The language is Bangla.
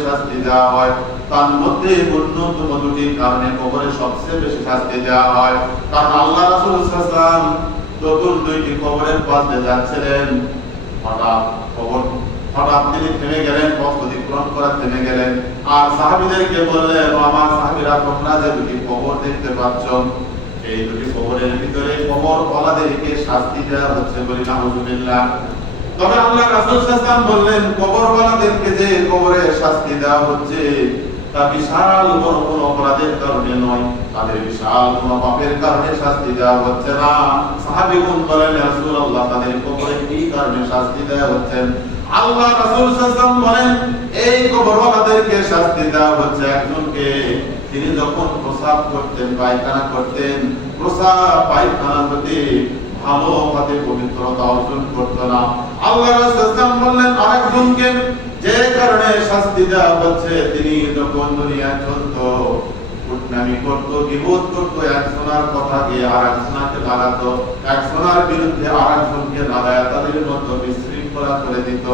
শাস্তি দেওয়া এই দুটি কবরের ভিতরে কবর ওলাদেরকে শাস্তি দেওয়া হচ্ছে বলি নাউজুবিল্লাহ। তবে আল্লাহ রাসূল বললেন কবর ওলাদেরকে যে কবরে শাস্তি দেওয়া হচ্ছে, তা বিশাল বড় কোনো অপরাধের কারণে নয়। তাদের বিশাল কোনো পাপের কারণে শাস্তি দেওয়া হচ্ছে না। সাহাবীগণ বলেন, "ইয়া রাসূলুল্লাহ, তাদের কবরে কি কারণে শাস্তি দেওয়া হচ্ছে? আল্লাহ রাসূল সাল্লাল্লাহু বলেন, এই কবরওয়ালাদেরকে শাস্তি দেওয়া হচ্ছে একজনকে। তিনি যখন প্রসাব করতেন, পায়খানা করতেন, প্রসাব পায়খানা হতে ভালো হাতে পবিত্রতা অর্জন না। আল্লাহ বললেন, আরেকজনকে যে কারণে শাস্তি দেওয়া হচ্ছে, তিনি যখন দুনিয়া চলত কুটনামি করতো করতো কথা কথাকে আর এক সোনাকে লাগাতো সোনার বিরুদ্ধে আর একজনকে লাগায় তাদের মতো বিশৃঙ্খলা করে দিত।